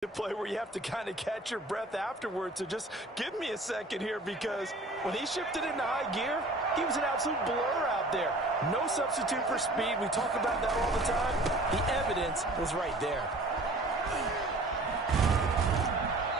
The play where you have to kind of catch your breath afterwards. So just give me a second here, because when he shifted into high gear, he was an absolute blur out there. No substitute for speed. We talk about that all the time. The evidence was right there.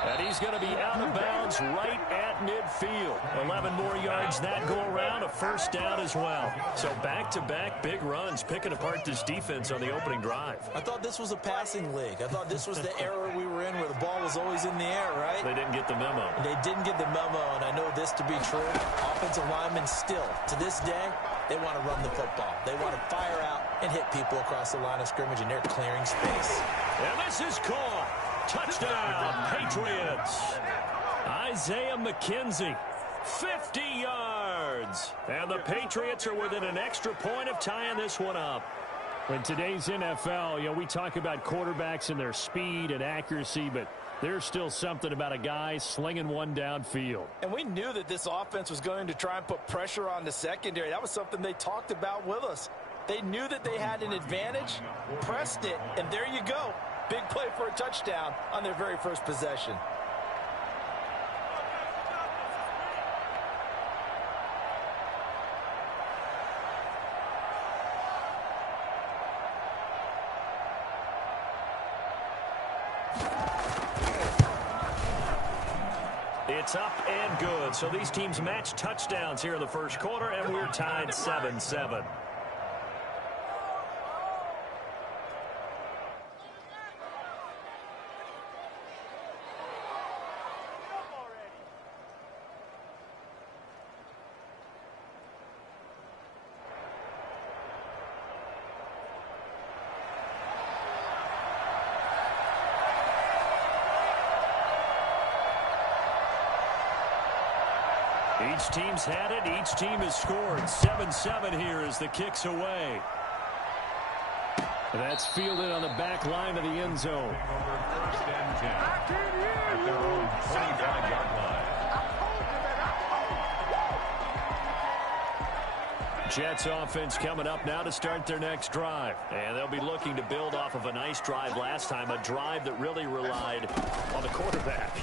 And he's going to be out of bounds right at midfield. 11 more yards that go around, a first down as well. So back-to-back big runs, picking apart this defense on the opening drive. I thought this was a passing league. I thought this was the era we were in where the ball was always in the air, right? They didn't get the memo. They didn't get the memo, and I know this to be true. Offensive linemen still, to this day, they want to run the football. They want to fire out and hit people across the line of scrimmage, and they're clearing space. And this is caught. Touchdown, Patriots. Isaiah McKenzie, 50 yards. And the Patriots are within an extra point of tying this one up. In today's NFL, we talk about quarterbacks and their speed and accuracy, but there's still something about a guy slinging one downfield. And we knew that this offense was going to try and put pressure on the secondary. That was something they talked about with us. They knew that they had an advantage, pressed it, and there you go. Big play for a touchdown on their very first possession. It's up and good. So these teams match touchdowns here in the first quarter, and we're tied 7-7. Each team's had it. Each team has scored. 7-7 here as the kick's away. That's fielded on the back line of the end zone. First and 10 at their own 25-yard line. Jets offense coming up now to start their next drive. And they'll be looking to build off of a nice drive last time, a drive that really relied on the quarterback.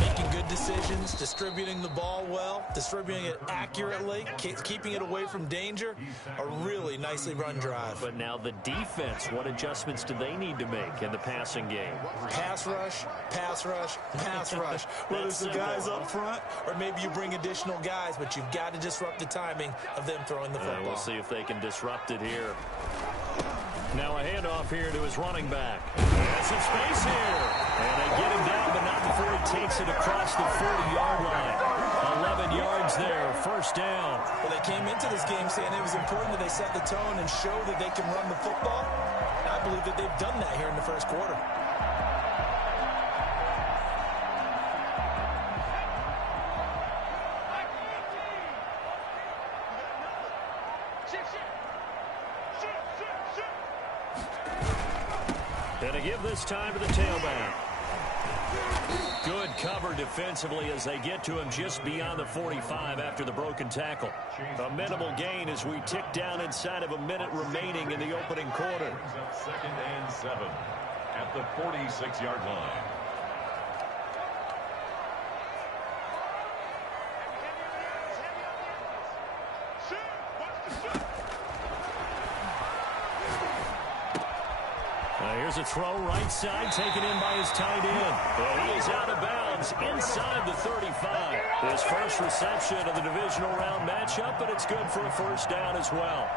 Making good decisions, distributing the ball well, distributing it accurately, keeping it away from danger. A really nicely run drive. But now the defense, what adjustments do they need to make in the passing game? Pass rush, pass rush, pass rush. Whether it's the guys up front or maybe you bring additional guys, but you've got to disrupt the timing of them throwing the football. We'll see if they can disrupt it here. Now a handoff here to his running back. Has some space here. And they get him down, but not before he takes it across the 40-yard line. 11 yards there, first down. Well, they came into this game saying it was important that they set the tone and show that they can run the football. And I believe that they've done that here in the first quarter. And a give this time to the tailback. Good cover defensively as they get to him just beyond the 45 after the broken tackle. A minimal gain as we tick down inside of a minute remaining in the opening quarter. Second and 7 at the 46-yard line. Here's a throw right side, taken in by his tight end. And he is out of bounds inside the 35. His first reception of the divisional round matchup, but it's good for a first down as well.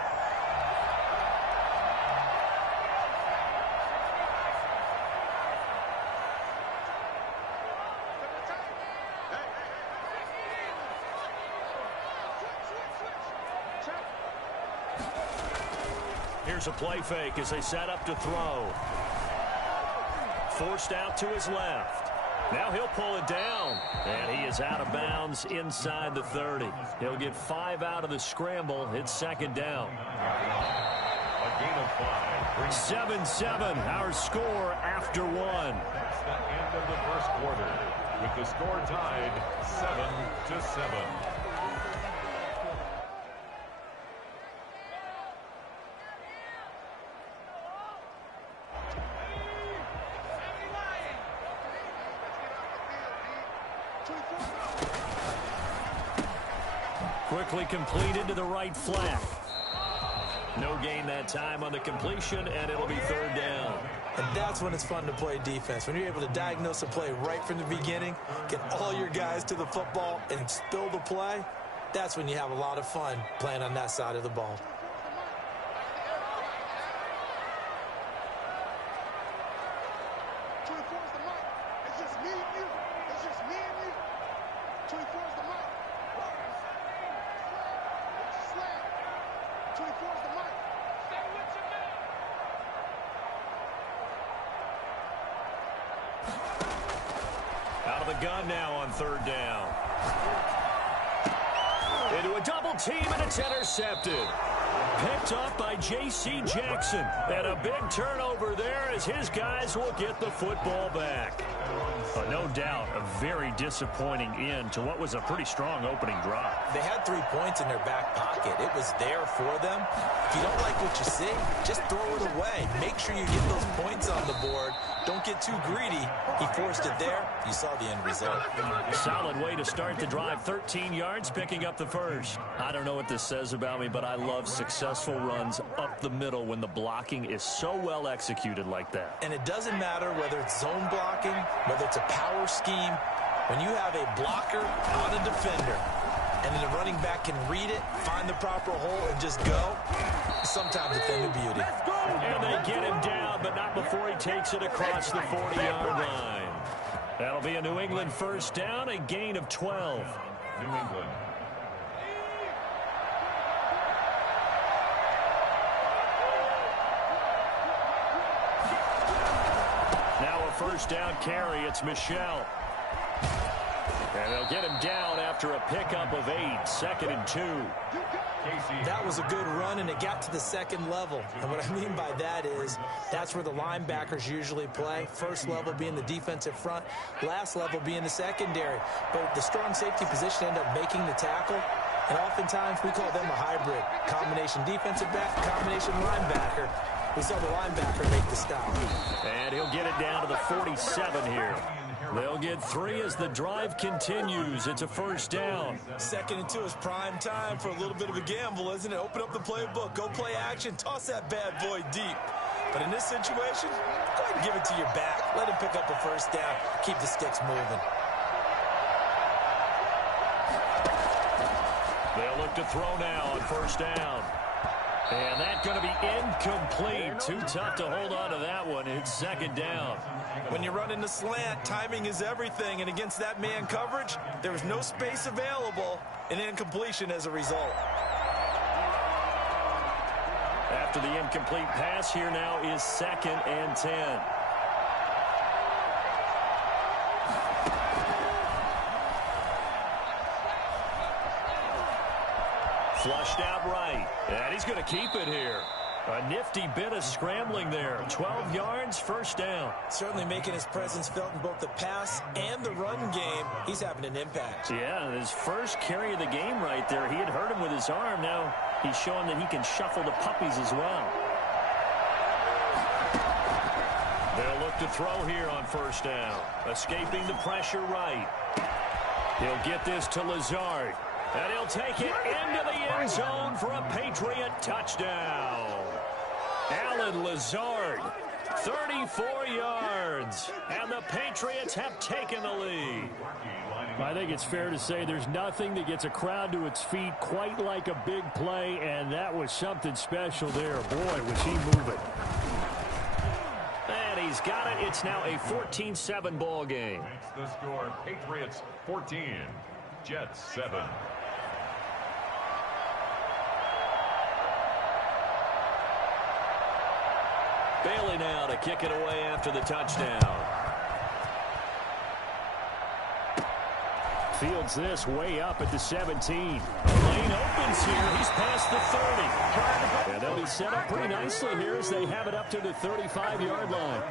Here's a play fake as they set up to throw. Forced out to his left. Now he'll pull it down. And he is out of bounds inside the 30. He'll get 5 out of the scramble. It's second down. A gain of 5. 7-7, our score after 1. That's the end of the first quarter, with the score tied 7-7. Quickly completed to the right flat. No gain that time on the completion, and it'll be third down. And that's when it's fun to play defense. When you're able to diagnose a play right from the beginning, get all your guys to the football, and spill the play, that's when you have a lot of fun playing on that side of the ball. Out of the gun now on third down. Into a double team, and it's intercepted. Picked up by J.C. Jackson. And a big turnover there as his guys will get the football back. No doubt, a very disappointing end to what was a pretty strong opening drive. They had 3 points in their back pocket. It was there for them. If you don't like what you see, just throw it away. Make sure you get those points on the board. Don't get too greedy. He forced it there. You saw the end result. Solid way to start the drive. 13 yards, picking up the first. I don't know what this says about me, but I love successful runs up the middle when the blocking is so well executed like that. And it doesn't matter whether it's zone blocking, whether it's a power scheme. When you have a blocker on a defender, and then the running back can read it, find the proper hole, and just go, sometimes a thing of beauty. And they get him down, but not before he takes it across the 40-yard line. That'll be a New England first down, a gain of 12. New England. Now a first down carry. It's Michel. And they'll get him down after a pickup of 8. 2nd and 2. That was a good run, and it got to the second level. And what I mean by that is that's where the linebackers usually play. First level being the defensive front, last level being the secondary. But the strong safety position ended up making the tackle. And oftentimes we call them a hybrid. Combination defensive back, combination linebacker. We saw the linebacker make the stop. And he'll get it down to the 47 here. They'll get 3 as the drive continues. It's a first down. 2nd and 2 is prime time for a little bit of a gamble, isn't it? Open up the playbook, go play action, toss that bad boy deep. But in this situation, go ahead and give it to your back. Let him pick up a first down. Keep the sticks moving. They'll look to throw now on first down. And that's going to be incomplete. Too tough to hold on to that one. It's 2nd down. When you're running the slant, timing is everything. And against that man coverage, there was no space available, and incompletion as a result. After the incomplete pass, here now is 2nd and 10. Flushed out right. And he's going to keep it here. A nifty bit of scrambling there. 12 yards, first down. Certainly making his presence felt in both the pass and the run game. He's having an impact. Yeah, his first carry of the game right there. He had hurt him with his arm. Now he's showing that he can shuffle the puppies as well. They'll look to throw here on first down. Escaping the pressure right. He'll get this to Lazard. And he'll take it into the end zone for a Patriot touchdown. Allen Lazard, 34 yards. And the Patriots have taken the lead. I think it's fair to say there's nothing that gets a crowd to its feet quite like a big play, and that was something special there. Boy, was he moving. And he's got it. It's now a 14-7 ball game. Makes the score Patriots 14, Jets 7. Bailey now to kick it away after the touchdown. Fields this way up at the 17. Lane opens here. He's past the 30. And they'll be set up pretty nicely here as they have it up to the 35-yard line.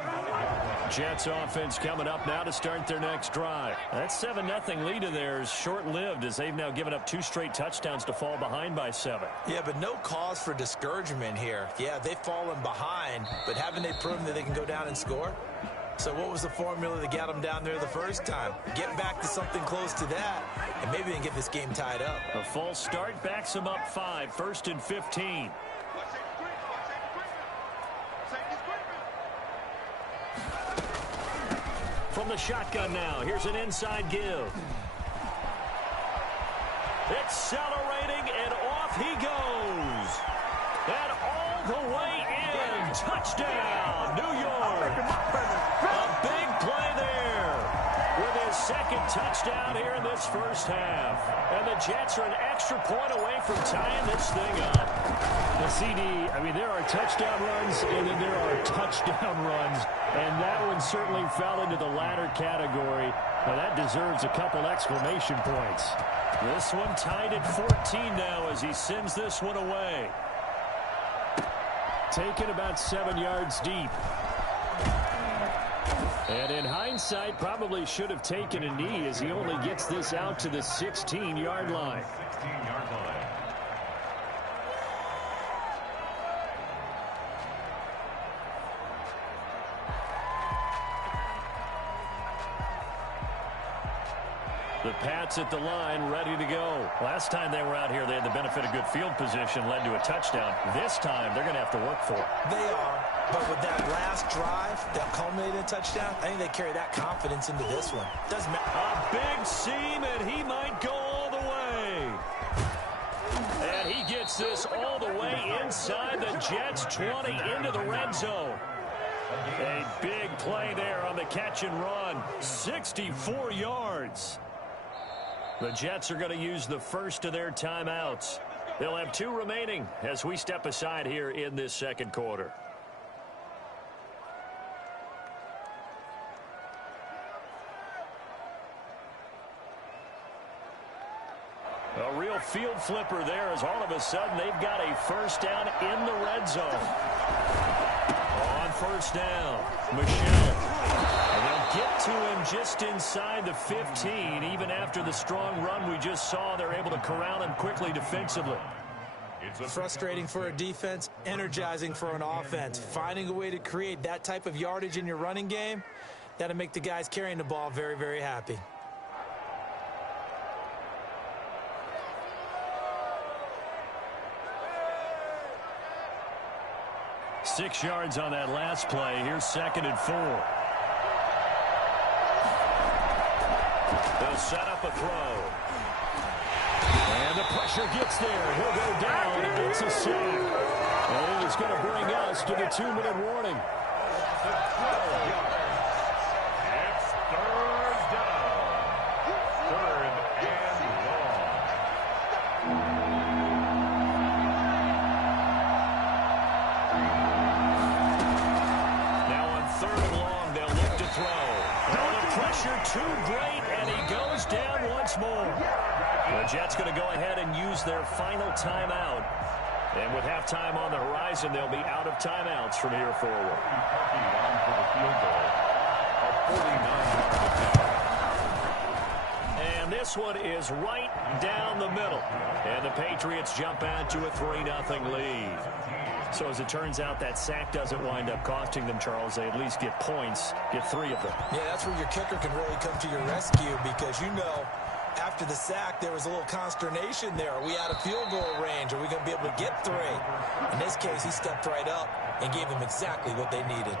Jets offense coming up now to start their next drive. That 7-0 lead of theirs short-lived as they've now given up 2 straight touchdowns to fall behind by 7. Yeah, but no cause for discouragement here. Yeah, they've fallen behind, but haven't they proven that they can go down and score? So what was the formula that got them down there the first time? Get back to something close to that, and maybe they can get this game tied up. A false start backs them up 5, 1st and 15. From the shotgun now, here's an inside give. Accelerating, and off he goes. And all the way in. Touchdown, New York. A big play there with his second touchdown here in this first half. And the Jets are an extra point away from tying this thing up. The CD, I mean, there are touchdown runs, and then there are touchdown runs. And that one certainly fell into the latter category. Now, that deserves a couple exclamation points. This one tied at 14 now as he sends this one away. Taken about 7 yards deep. And in hindsight, probably should have taken a knee as he only gets this out to the 16-yard line. 16-yard line. The Pats at the line, ready to go. Last time they were out here, they had the benefit of good field position, led to a touchdown. This time, they're going to have to work for it. They are, but with that last drive that culminated in a touchdown, I think they carry that confidence into this one. Doesn't matter. A big seam, and he might go all the way. And he gets this all the way inside the Jets' 20 into the red zone. A big play there on the catch and run. 64 yards. The Jets are going to use the first of their timeouts. They'll have 2 remaining as we step aside here in this second quarter. A real field flipper there as all of a sudden they've got a first down in the red zone. On first down, Michel. And they'll get to him just inside the 15. Even after the strong run we just saw, they're able to corral him quickly defensively. Frustrating for a defense, energizing for an offense. Finding a way to create that type of yardage in your running game, that'll make the guys carrying the ball very, very happy. Six yards on that last play. Here's 2nd and 4. They'll set up a throw. And the pressure gets there. He'll go down. It's a sack. And it is going to bring us to the 2-minute warning. It's third down. 3rd and long. Now on 3rd and long, they'll look to throw. Oh, the pressure too great, and he goes down once more. The Jets going to go ahead and use their final timeout. And with halftime on the horizon, they'll be out of timeouts from here forward. And this one is right down the middle. And the Patriots jump out to a 3-0 lead. So as it turns out, that sack doesn't wind up costing them, Charles. They at least get points, get 3 of them. Yeah, that's where your kicker can really come to your rescue because you know after the sack there was a little consternation there. Are we out of field goal range? Are we going to be able to get 3? In this case, he stepped right up and gave them exactly what they needed.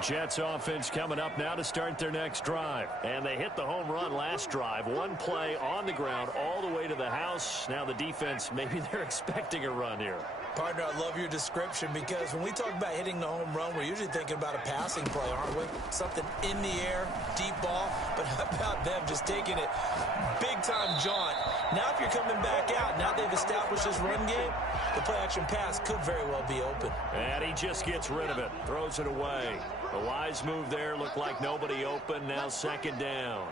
Jets offense coming up now to start their next drive. And they hit the home run last drive. One play on the ground all the way to the house. Now the defense, maybe they're expecting a run here. Partner, I love your description because when we talk about hitting the home run, we're usually thinking about a passing play, aren't we? Something in the air, deep ball. But how about them just taking it big-time jaunt? Now if you're coming back out, now they've established this run game, the play-action pass could very well be open. And he just gets rid of it, throws it away. A wise move there, looked like nobody open, now 2nd down.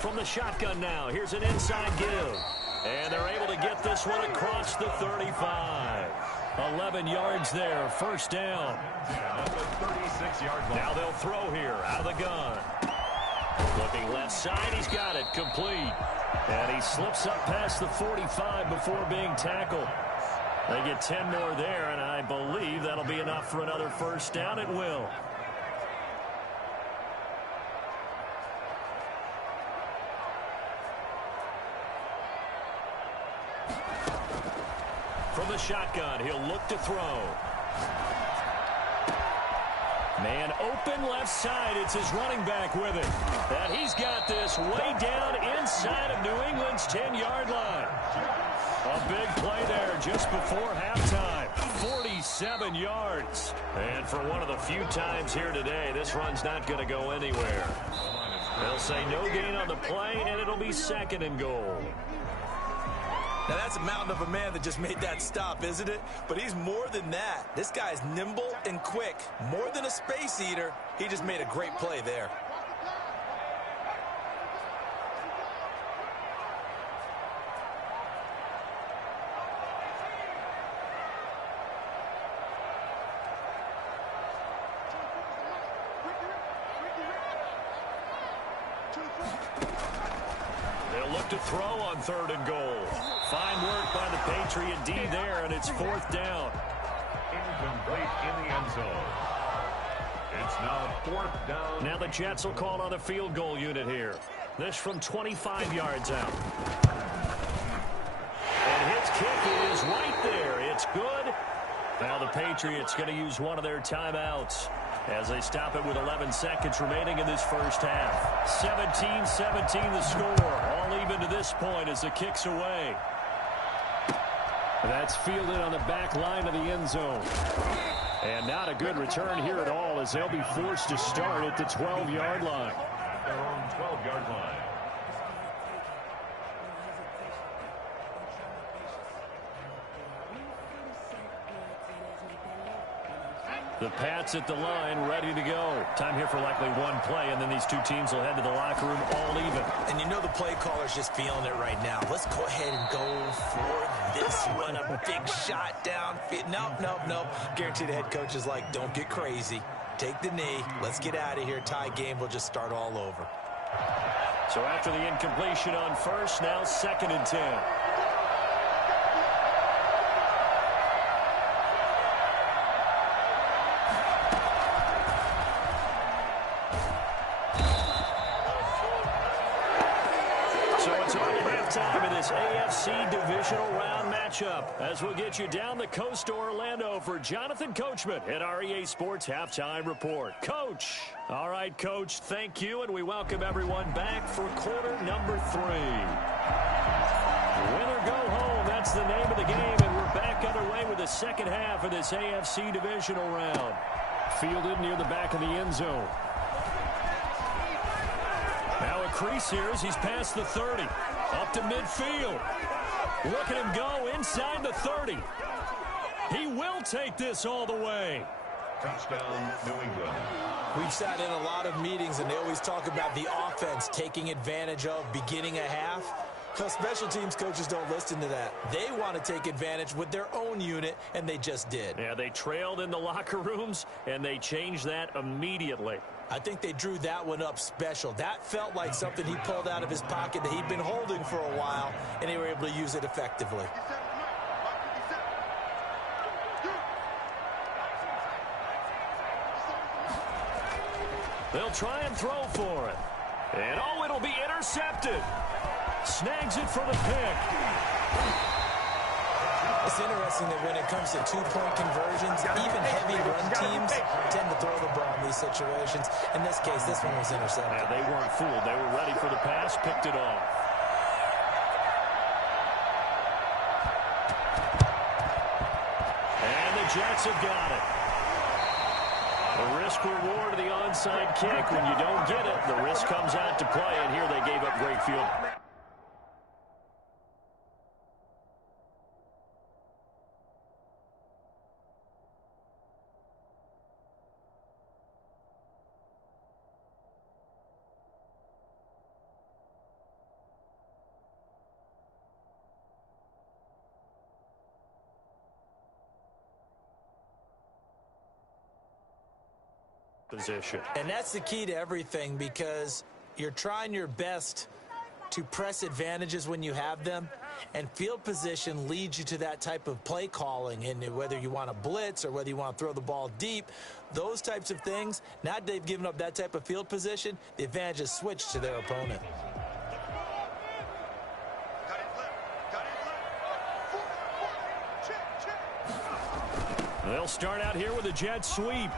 From the shotgun now, here's an inside give. And they're able to get this one across the 35. 11 yards there, 1st down. Now they'll throw here, out of the gun. Looking left side, he's got it, complete. And he slips up past the 45 before being tackled. They get 10 more there, and I believe that'll be enough for another first down. It will. From the shotgun, he'll look to throw. Man open left side. It's his running back with it. And he's got this way down inside of New England's 10-yard line. A big play there just before halftime. 47 yards. And for one of the few times here today, this run's not going to go anywhere. They'll say no gain on the play, and it'll be 2nd and goal. Now, that's a mountain of a man that just made that stop, isn't it? But he's more than that. This guy's nimble and quick. More than a space eater. He just made a great play there. They'll look to throw on 3rd and goal. Fine work by the Patriot D there, and it's 4th down. Incomplete in the end zone. It's now 4th down. Now the Jets will call on a field goal unit here. This from 25 yards out. And his kick is right there. It's good. Now the Patriots going to use one of their timeouts as they stop it with 11 seconds remaining in this first half. 17-17 the score. All even to this point as the kick's away. That's fielded on the back line of the end zone. And not a good return here at all as they'll be forced to start at the 12-yard line. Their own 12-yard line. The Pats at the line, ready to go. Time here for likely one play, and then these two teams will head to the locker room all even. And you know the play caller's just feeling it right now. Let's go ahead and go for this one. A big shot down. Nope. Guarantee the head coach is like, don't get crazy. Take the knee. Let's get out of here. Tie game. We'll just start all over. So after the incompletion on first, now 2nd and 10. AFC divisional round matchup as we'll get you down the coast to Orlando for Jonathan Coachman at our EA Sports Halftime Report. Coach. All right, Coach, thank you, and we welcome everyone back for quarter number 3. Win or go home, that's the name of the game, and we're back underway with the second half of this AFC divisional round. Fielded near the back of the end zone. Now a crease here as he's past the 30. Up to midfield. Look at him go inside the 30. He will take this all the way. Touchdown, New England. We've sat in a lot of meetings, and they always talk about the offense taking advantage of beginning a half. Well, special teams coaches don't listen to that. They want to take advantage with their own unit, and they just did. Yeah, they trailed in the locker rooms, and they changed that immediately. I think they drew that one up special. That felt like something he pulled out of his pocket that he'd been holding for a while, and they were able to use it effectively. They'll try and throw for it. And, oh, it'll be intercepted. Snags it for the pick. It's interesting that when it comes to two-point conversions, even heavy run teams tend to throw the ball in these situations. In this case, this one was intercepted. Yeah, they weren't fooled. They were ready for the pass, picked it off. And the Jets have got it. The risk reward of the onside kick. When you don't get it, the risk comes out to play, and here they gave up great field. Position. And that's the key to everything, because you're trying your best to press advantages when you have them, And field position leads you to that type of play calling, and whether you want to blitz or whether you want to throw the ball deep, those types of things. Now they've given up that type of field position, the advantage is switched to their opponent. They'll start out here with a jet sweep.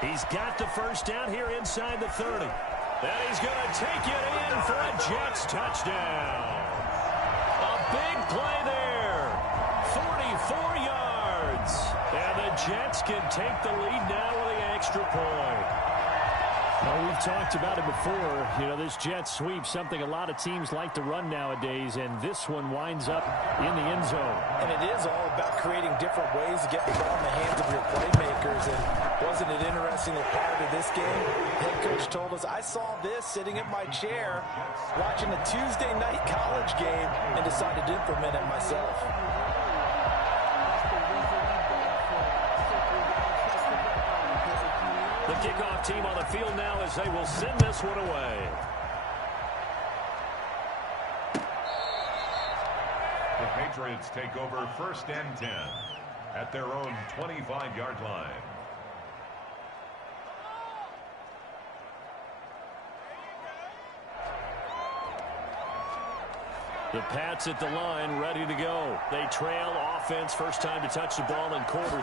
He's got the first down here inside the 30. And he's going to take it in for a Jets touchdown. A big play there. 44 yards. And the Jets can take the lead now with the extra point. Well, we've talked about it before. You know, this jet sweep, something a lot of teams like to run nowadays, and this one winds up in the end zone. And it is all about creating different ways to get the ball in the hands of your playmakers. And wasn't it interesting that prior to this game, head coach told us, I saw this sitting in my chair watching a Tuesday night college game and decided to implement it myself. The kickoff team on the field now as they will send this one away. The Patriots take over 1st and 10 at their own 25-yard line. The Pats at the line, ready to go. They trail offense, first time to touch the ball in quarter 3,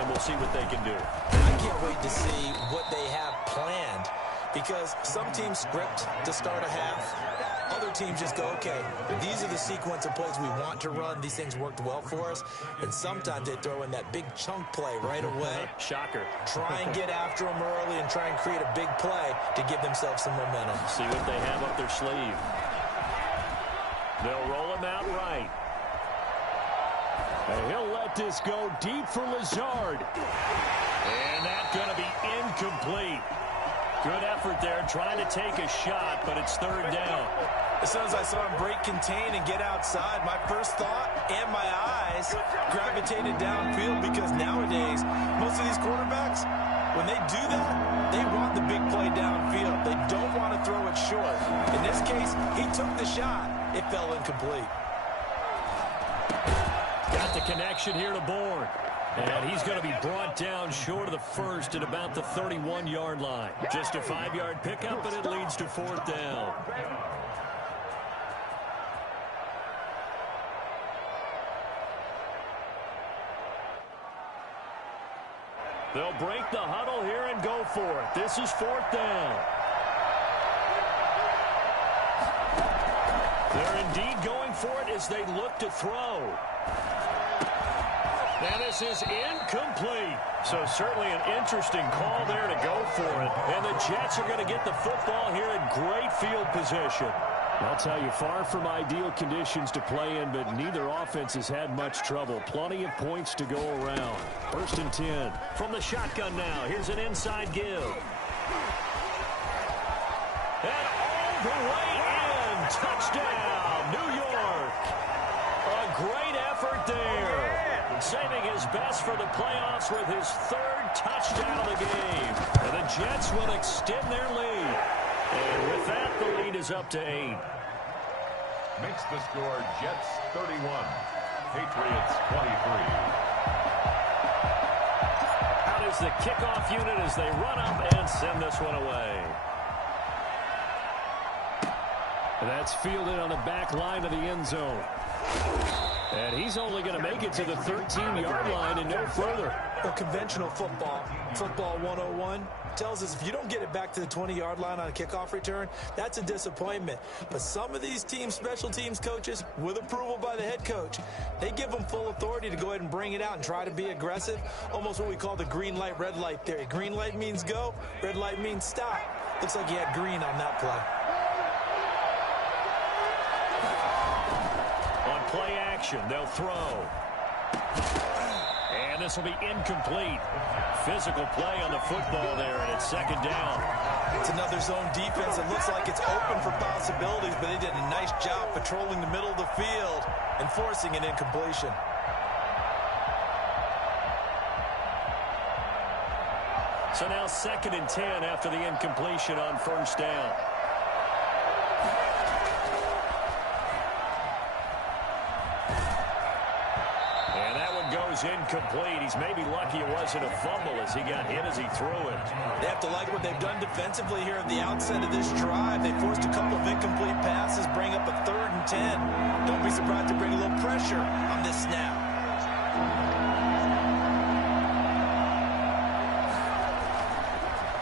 and we'll see what they can do. I can't wait to see what they have planned, because some teams script to start a half. Other teams just go, okay, these are the sequence of plays we want to run. These things worked well for us. And sometimes they throw in that big chunk play right away. Shocker. Try and get after them early and try and create a big play to give themselves some momentum. See what they have up their sleeve. They'll roll him out right. And he'll let this go deep for Lazard. And that's going to be incomplete. Good effort there, trying to take a shot, but it's 3rd down. As soon as I saw him break contain and get outside, my first thought and my eyes gravitated downfield, because nowadays, most of these quarterbacks, when they do that, they want the big play downfield. They don't want to throw it short. In this case, he took the shot. It fell incomplete. Got the connection here to Bourne. And he's going to be brought down short of the first at about the 31-yard line. Just a 5-yard pickup, and it leads to 4th down. They'll break the huddle here and go for it. This is 4th down. They're indeed going for it as they look to throw. And this is incomplete. So certainly an interesting call there to go for it. And the Jets are going to get the football here in great field position. I'll tell you, far from ideal conditions to play in, but neither offense has had much trouble. Plenty of points to go around. 1st and 10. From the shotgun now, here's an inside give. And all the way in. Touchdown, New York. A great effort there. Saving his best for the playoffs with his 3rd touchdown of the game. And the Jets will extend their lead. And with that, the lead is up to 8. Makes the score Jets 31, Patriots 23. Out is the kickoff unit as they run up and send this one away. That's fielded on the back line of the end zone. And he's only going to make it to the 13-yard line and no further. Well, conventional football 101, tells us if you don't get it back to the 20-yard line on a kickoff return, that's a disappointment. But some of these teams, special teams coaches, with approval by the head coach, they give them full authority to go ahead and bring it out and try to be aggressive. Almost what we call the green light, red light theory. Green light means go, red light means stop. Looks like he had green on that play. Play action, they'll throw. And this will be incomplete. Physical play on the football there, and it's 2nd down. It's another zone defense. It looks like it's open for possibilities, but they did a nice job patrolling the middle of the field and forcing an incompletion. So now 2nd and 10 after the incompletion on 1st down. goes incomplete. He's maybe lucky it wasn't a fumble as he got hit as he threw it. They have to like what they've done defensively here at the outset of this drive. They forced a couple of incomplete passes, bring up a 3rd and 10. Don't be surprised to bring a little pressure on this snap.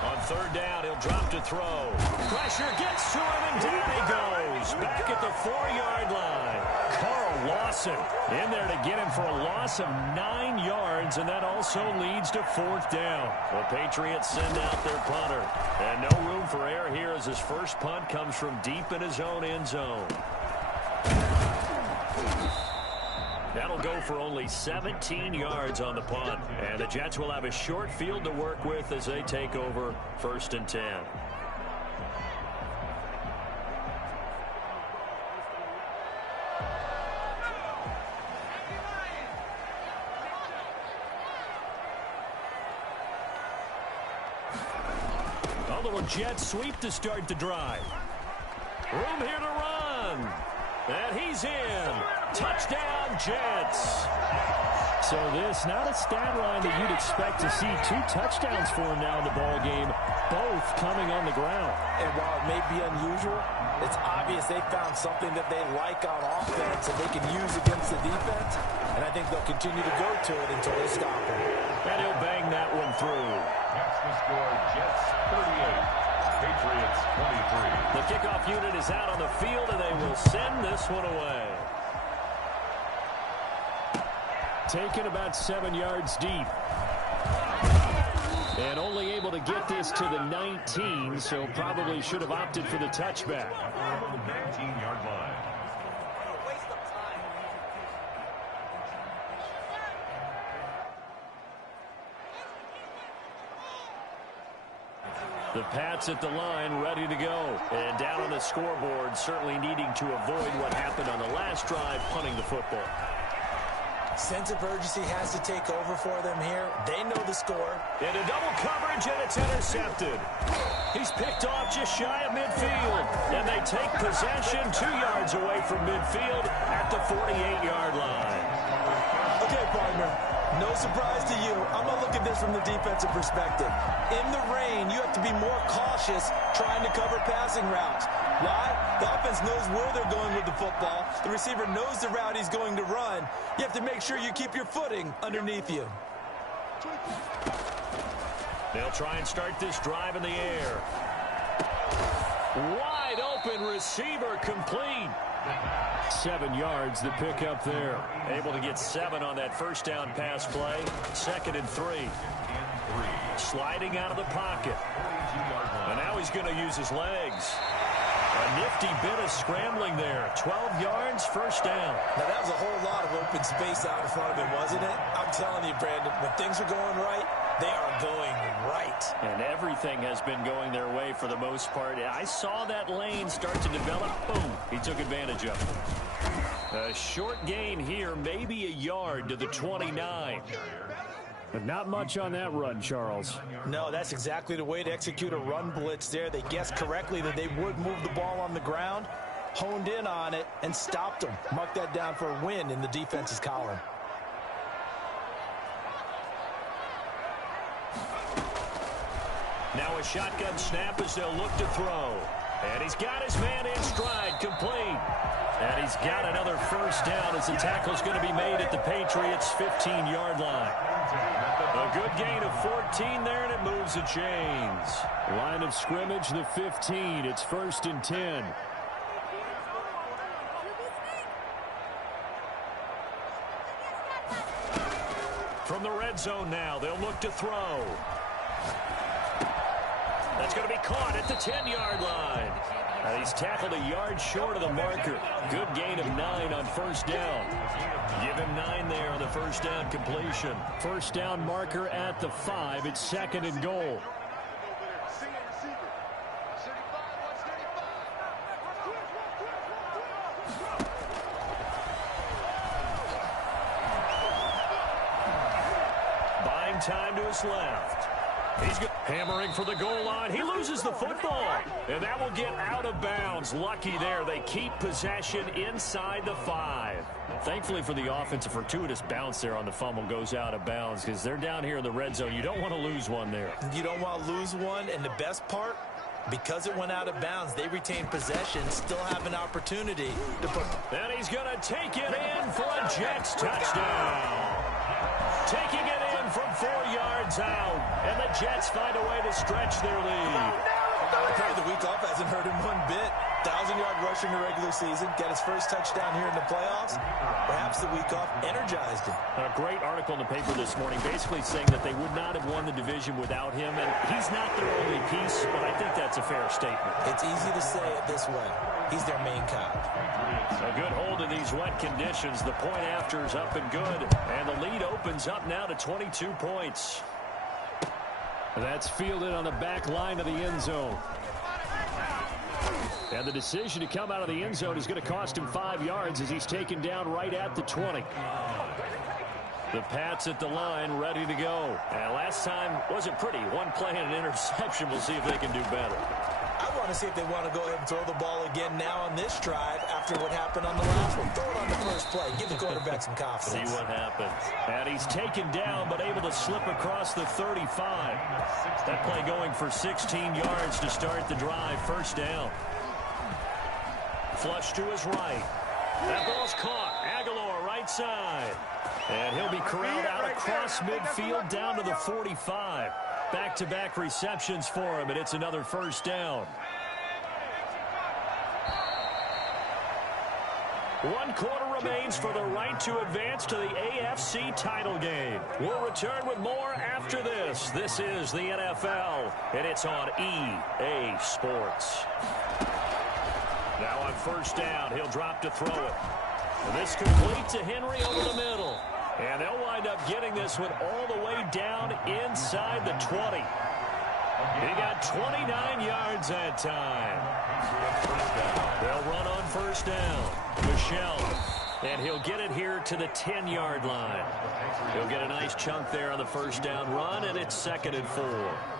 On 3rd down, he'll drop to throw. Pressure gets to him, and down he goes. Back at the 4-yard line. Carl Lawson in there to get him for a loss of 9 yards, and that also leads to 4th down. The Patriots send out their punter. And no room for error here as his first punt comes from deep in his own end zone. That'll go for only 17 yards on the punt. And the Jets will have a short field to work with as they take over 1st and 10. A little jet sweep to start the drive. Room here to run. And he's in. Touchdown, Jets. So this, not a stat line that you'd expect to see 2 touchdowns for him now in the ball game, both coming on the ground. And while it may be unusual, it's obvious they found something that they like on offense and they can use against the defense. And I think they'll continue to go to it until they stop him. And he'll bang that one through. That's the score. Jets 38. Patriots 23. The kickoff unit is out on the field, and they will send this one away. Taken about 7 yards deep. And only able to get this to the 19, so probably should have opted for the touchback. 19-yard line. The Pats at the line, ready to go. And down on the scoreboard, certainly needing to avoid what happened on the last drive, punting the football. Sense of urgency has to take over for them here. They know the score. Into double coverage, and it's intercepted. He's picked off just shy of midfield. And they take possession 2 yards away from midfield at the 48-yard line. Okay, partner. No surprise to you. I'm going to look at this from the defensive perspective. In the rain, you have to be more cautious trying to cover passing routes. Why? The offense knows where they're going with the football. The receiver knows the route he's going to run. You have to make sure you keep your footing underneath you. They'll try and start this drive in the air. Wide open receiver complete. 7 yards the pickup there. Able to get 7 on that first down pass play. 2nd and 3. Sliding out of the pocket. And now he's going to use his legs. A nifty bit of scrambling there. 12 yards, first down. Now, that was a whole lot of open space out in front of him, wasn't it? I'm telling you, Brandon, when things are going right, they are going right. And everything has been going their way for the most part. I saw that lane start to develop. Boom. He took advantage of it. A short gain here, maybe a yard to the 29. But not much on that run, Charles. No, that's exactly the way to execute a run blitz there. They guessed correctly that they would move the ball on the ground, honed in on it, and stopped them. Mark that down for a win in the defense's column. Now a shotgun snap as they'll look to throw. And he's got his man in stride, complete. And he's got another first down as the tackle's going to be made at the Patriots' 15-yard line. A good gain of 14 there, and it moves the chains. Line of scrimmage, the 15. It's 1st and 10. From the red zone now, they'll look to throw. That's going to be caught at the 10-yard line. He's tackled a yard short of the marker. Good gain of 9 on first down. Give him 9 there on the first down completion. First down marker at the 5. It's 2nd and goal. Buying time to his left. He's good. Hammering for the goal line. He loses the football. And that will get out of bounds. Lucky there. They keep possession inside the 5. Thankfully for the offense, a fortuitous bounce there on the fumble goes out of bounds because they're down here in the red zone. You don't want to lose one there. You don't want to lose one. And the best part, because it went out of bounds, they retain possession, still have an opportunity to put. And he's going to take it in for a Jets touchdown. Taking it in from 4 yards out. And the Jets find a way to stretch their lead. The week off hasn't hurt him one bit. 1,000-yard rush in the regular season. Got his first touchdown here in the playoffs. Perhaps the week off energized him. A great article in the paper this morning basically saying that they would not have won the division without him. And he's not their only piece, but I think that's a fair statement. It's easy to say it this way. He's their main cog. A good hold in these wet conditions. The point after is up and good. And the lead opens up now to 22 points. That's fielded on the back line of the end zone. And the decision to come out of the end zone is going to cost him 5 yards as he's taken down right at the 20. The Pats at the line, ready to go. And last time wasn't pretty. One play and an interception. We'll see if they can do better. I want to see if they want to go ahead and throw the ball again now on this drive after what happened on the last one. Throw it on the first play. Give the quarterback some confidence. See what happens. And he's taken down but able to slip across the 35. That play going for 16 yards to start the drive. First down. Flush to his right. That ball's caught. Aguilar right side. And he'll be corralled out across midfield down to the 45. Back-to-back receptions for him, and it's another first down. 1 quarter remains for the right to advance to the AFC title game. We'll return with more after this. This is the NFL, and it's on EA Sports. Now on first down, he'll drop to throw it. And this complete to Henry over the middle. And they'll wind up getting this one all the way down inside the 20. He got 29 yards that time. They'll run on first down. Michel. And he'll get it here to the 10-yard line. He'll get a nice chunk there on the first down run, and it's 2nd and 4.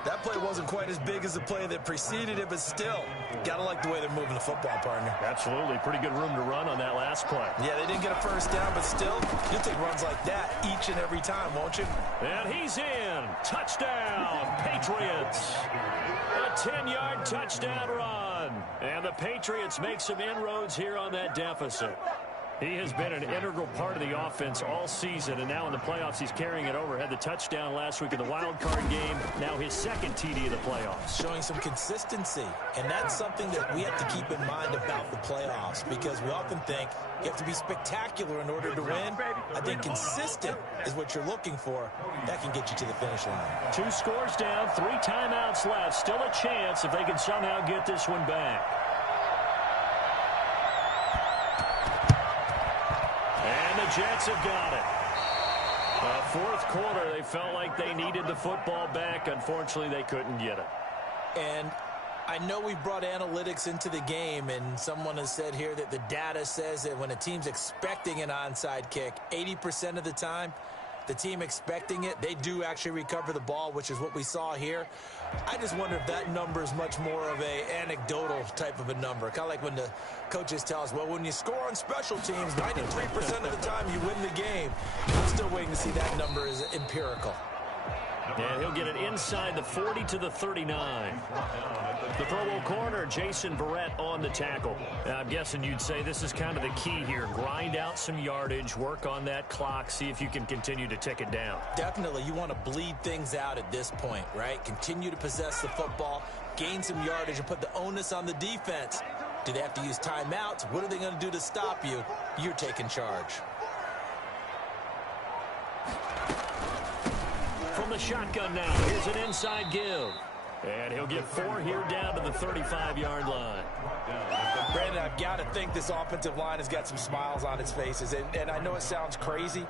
That play wasn't quite as big as the play that preceded it, but still, got to like the way they're moving the football, partner. Absolutely. Pretty good room to run on that last play. Yeah, they didn't get a first down, but still, you'll take runs like that each and every time, won't you? And he's in. Touchdown, Patriots. A 10-yard touchdown run. And the Patriots make some inroads here on that deficit. He has been an integral part of the offense all season, and now in the playoffs he's carrying it over. Had the touchdown last week in the wild card game. Now his 2nd TD of the playoffs. Showing some consistency, and that's something that we have to keep in mind about the playoffs, because we often think you have to be spectacular in order to win. I think consistent is what you're looking for. That can get you to the finish line. 2 scores down, 3 timeouts left. Still a chance if they can somehow get this one back. Jets have got it. 4th quarter, they felt like they needed the football back. Unfortunately, they couldn't get it. And I know we brought analytics into the game, and someone has said here that the data says that when a team's expecting an onside kick, 80% of the time, the team expecting it, they do actually recover the ball, which is what we saw here. I just wonder if that number is much more of a anecdotal type of a number. Kind of like when the coaches tell us, well, when you score on special teams, 93% of the time you win the game. I'm still waiting to see that number is empirical. And he'll get it inside the 40 to the 39. The Pro Bowl corner, Jason Verrett, on the tackle. I'm guessing you'd say this is kind of the key here. Grind out some yardage, work on that clock, see if you can continue to tick it down. Definitely. You want to bleed things out at this point, right? Continue to possess the football, gain some yardage, and put the onus on the defense. Do they have to use timeouts? What are they going to do to stop you? You're taking charge. From the shotgun now, here's an inside give. And he'll get 4 here down to the 35-yard line. Brandon, I've got to think this offensive line has got some smiles on its faces. And I know it sounds crazy,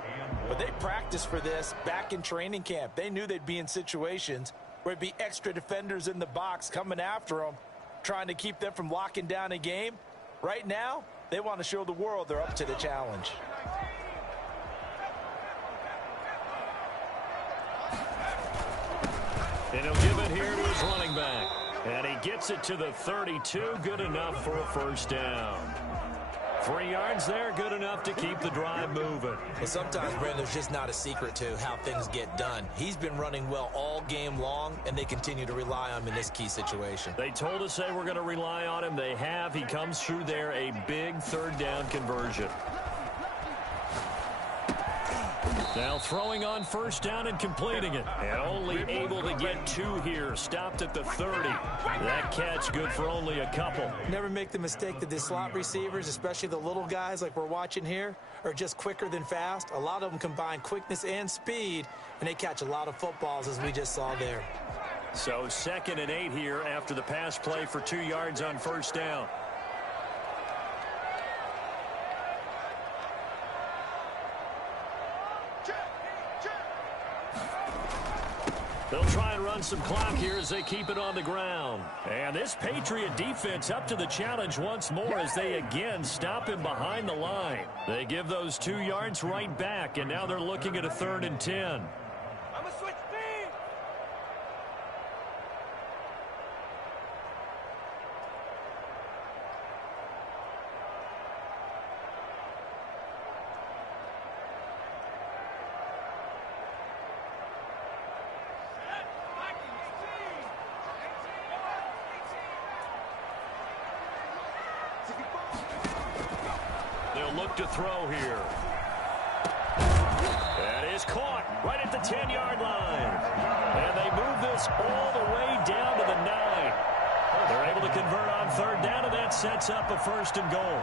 but they practiced for this back in training camp. They knew they'd be in situations where it'd be extra defenders in the box coming after them, trying to keep them from locking down a game. Right now, they want to show the world they're up to the challenge. And he'll give it here his running back. And he gets it to the 32. Good enough for a first down. 3 yards there, good enough to keep the drive moving. Well, sometimes, Brandon, there's just not a secret to how things get done. He's been running well all game long, and they continue to rely on him in this key situation. They told us they were going to rely on him. They have. He comes through there, a big third down conversion. Now throwing on first down and completing it. And only able to get 2 here. Stopped at the 30. That catch good for only a couple. Never make the mistake that the slot receivers, especially the little guys like we're watching here, are just quicker than fast. A lot of them combine quickness and speed, and they catch a lot of footballs, as we just saw there. So 2nd and 8 here after the pass play for 2 yards on first down. They'll try and run some clock here as they keep it on the ground. And this Patriot defense up to the challenge once more as they again stop him behind the line. They give those 2 yards right back, and now they're looking at a 3rd and 10. They'll look to throw here. That is caught right at the 10-yard line. And they move this all the way down to the 9. They're able to convert on 3rd down, and that sets up a 1st and goal.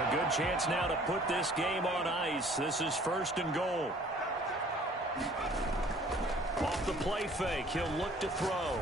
A good chance now to put this game on ice. This is 1st and goal. Off the play fake, he'll look to throw.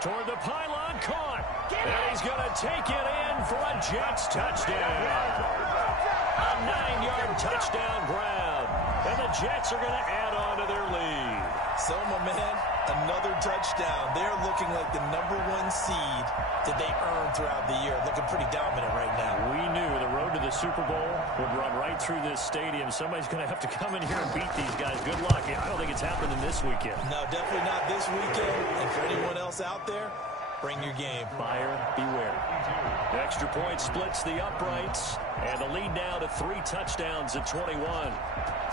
Toward the pylon, caught. And he's going to take it in for a Jets touchdown. A 9-yard touchdown grab. And the Jets are going to add on to their lead. So, my man, another touchdown. They're looking like the #1 seed that they earned throughout the year. Looking pretty dominant right now. We knew the road to the Super Bowl would run right through this stadium. Somebody's going to have to come in here and beat these guys. Good luck. I don't think it's happening this weekend. No, definitely not this weekend. And for anyone else out there, bring your game. Buyer beware. The extra point splits the uprights. And the lead now to 3 touchdowns at 21.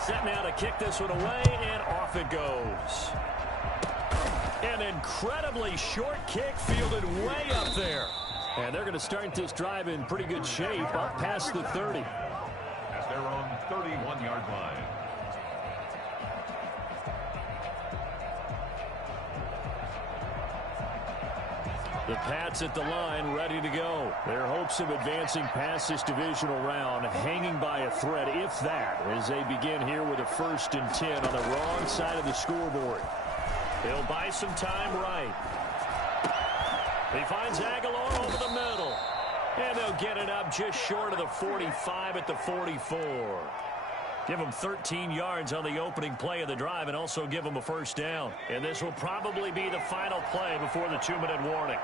Set now to kick this one away, and off it goes. An incredibly short kick fielded way up there. And they're going to start this drive in pretty good shape up past the 30. As they're on 31-yard line. The Pats at the line, ready to go. Their hopes of advancing past this divisional round hanging by a thread, if that, as they begin here with a 1st and 10 on the wrong side of the scoreboard. He'll buy some time right. He finds Aguilar over the middle. And they'll get it up just short of the 45 at the 44. Give them 13 yards on the opening play of the drive and also give them a 1st down. And this will probably be the final play before the 2-minute warning.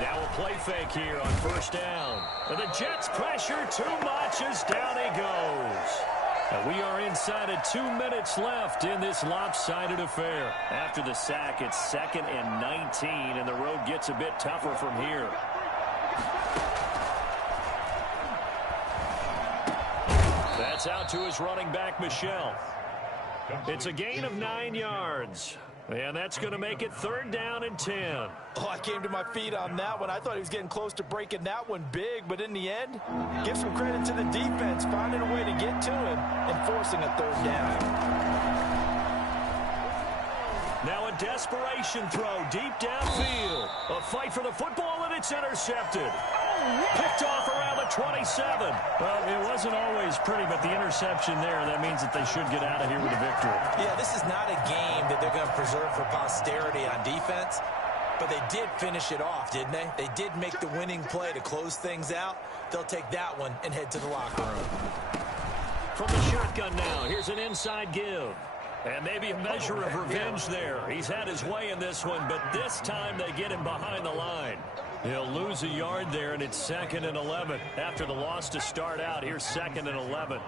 Now a play fake here on 1st down. And the Jets pressure too much as down he goes. And we are inside of 2 minutes left in this lopsided affair. After the sack, it's 2nd and 19, and the road gets a bit tougher from here. That's out to his running back, Michel. It's a gain of 9 yards. And that's going to make it 3rd down and 10. Oh, I came to my feet on that one. I thought he was getting close to breaking that one big, but in the end, give some credit to the defense, finding a way to get to him and forcing a 3rd down. Now a desperation throw deep downfield. A fight for the football, and it's intercepted. Picked off around the 27. Well, it wasn't always pretty, but the interception there, that means that they should get out of here with a victory. Yeah, this is not a game that they're going to preserve for posterity on defense, but they did finish it off, didn't they? They did make the winning play to close things out. They'll take that one and head to the locker room. From the shotgun now, here's an inside give. And maybe a measure of revenge there. He's had his way in this one, but this time they get him behind the line. He'll lose a yard there, and it's 2nd and 11. After the loss to start out, here's 2nd and 11.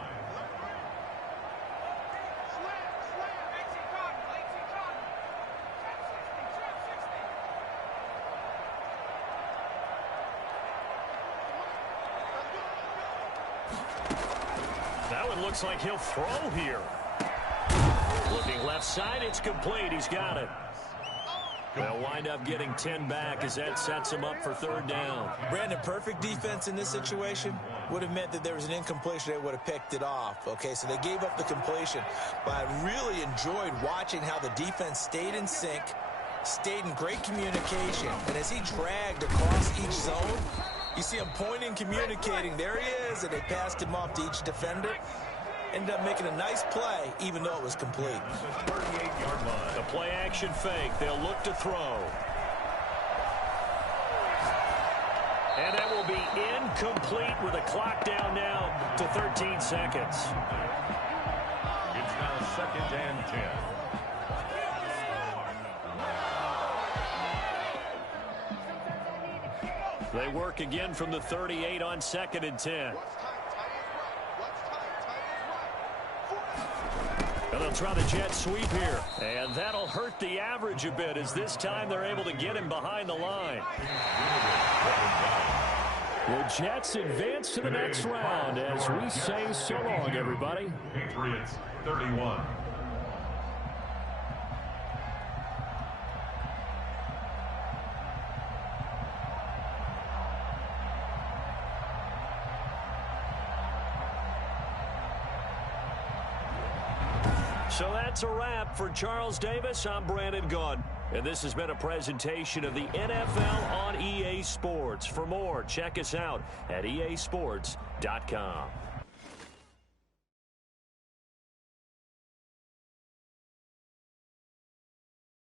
looks like he'll throw here. Looking left side, it's complete. He's got it. They'll wind up getting 10 back as that sets him up for third down. Brandon, perfect defense in this situation would have meant that there was an incompletion. They would have picked it off. Okay, so they gave up the completion. But I really enjoyed watching how the defense stayed in sync, stayed in great communication. And as he dragged across each zone, you see him pointing, communicating. There he is, and they passed him off to each defender. Ended up making a nice play, even though it was complete. The play-action fake. They'll look to throw. And that will be incomplete with a clock down now to 13 seconds. It's now 2nd and 10. They work again from the 38 on 2nd and 10. And they'll try the jet sweep here. And that'll hurt the average a bit as this time they're able to get him behind the line. The Jets advance to the next round as we say so long, everybody. Patriots 31. So that's a wrap for Charles Davis. I'm Brandon Gaudin. And this has been a presentation of the NFL on EA Sports. For more, check us out at easports.com.